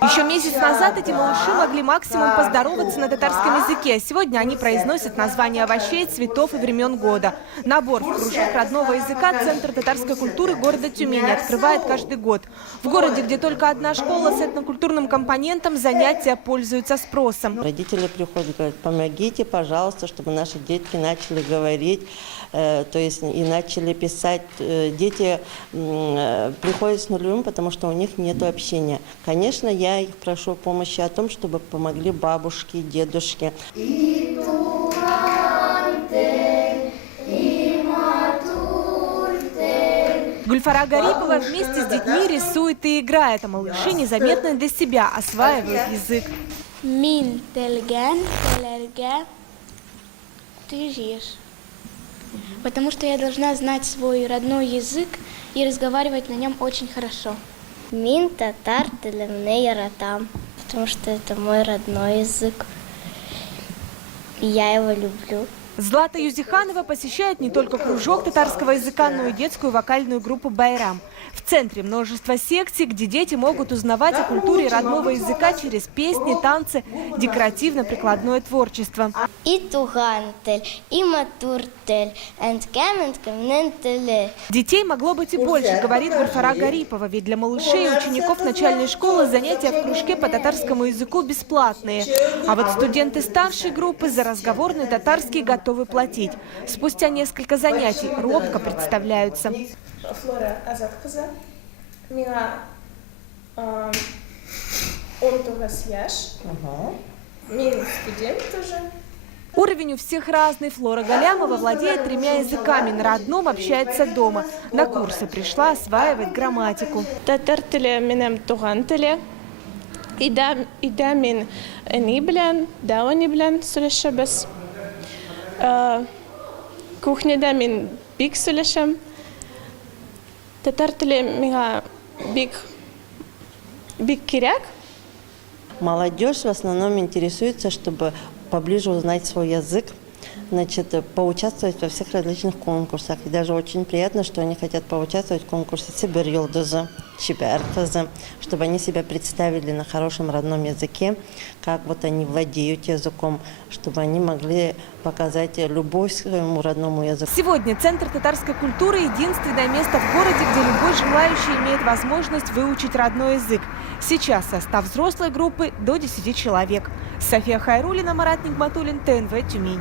Еще месяц назад эти малыши могли максимум поздороваться на татарском языке. А сегодня они произносят названия овощей, цветов и времен года. Набор в кружок родного языка Центр татарской культуры города Тюмени открывает каждый год. В городе, где только одна школа с этнокультурным компонентом, занятия пользуются спросом. Родители приходят, говорят: помогите, пожалуйста, чтобы наши детки начали говорить, то есть и начали писать. Дети приходят с нулевым, потому что у них нет общения. Конечно, я их прошу помощи о том, чтобы помогли бабушки, дедушки. Гульфара Гарипова вместе с детьми рисует и играет, а малыши незаметно для себя осваивают язык. Мин телген, телерге, ты жешь. Потому что я должна знать свой родной язык и разговаривать на нем очень хорошо. Мин татар телемне яратам, потому что это мой родной язык, и я его люблю. Злата Юзиханова посещает не только кружок татарского языка, но и детскую вокальную группу «Байрам». В центре множество секций, где дети могут узнавать о культуре родного языка через песни, танцы, декоративно-прикладное творчество. И тугантель, и матуртель, Детей могло быть и больше, говорит Гульфара Гарипова, ведь для малышей и учеников начальной школы занятия в кружке по татарскому языку бесплатные. А вот студенты старшей группы за разговорный татарский готовы платить. Спустя несколько занятий робко представляются. Флора Азаткызы, меня он тоже съешь, меня студент тоже. Уровень у всех разный. Флора Галямова владеет 3 языками. На родном общается дома. На курсы пришла осваивать грамматику. Татар теле минем туган теле. Ида мин не блен, да он не блен сулешебес. Кухня да мин биг сулешем. Татар теле мига биг киряк. Молодежь в основном интересуется, чтобы поближе узнать свой язык, значит, поучаствовать во всех различных конкурсах. И даже очень приятно, что они хотят поучаствовать в конкурсе «Сибир Йолдызы», «Чибяркызы», чтобы они себя представили на хорошем родном языке, как вот они владеют языком, чтобы они могли показать любовь к своему родному языку. Сегодня Центр татарской культуры – единственное место в городе, где любой желающий имеет возможность выучить родной язык. Сейчас состав взрослой группы до 10 человек. София Хайрулина, Марат Нигматуллин, ТНВ Тюмень.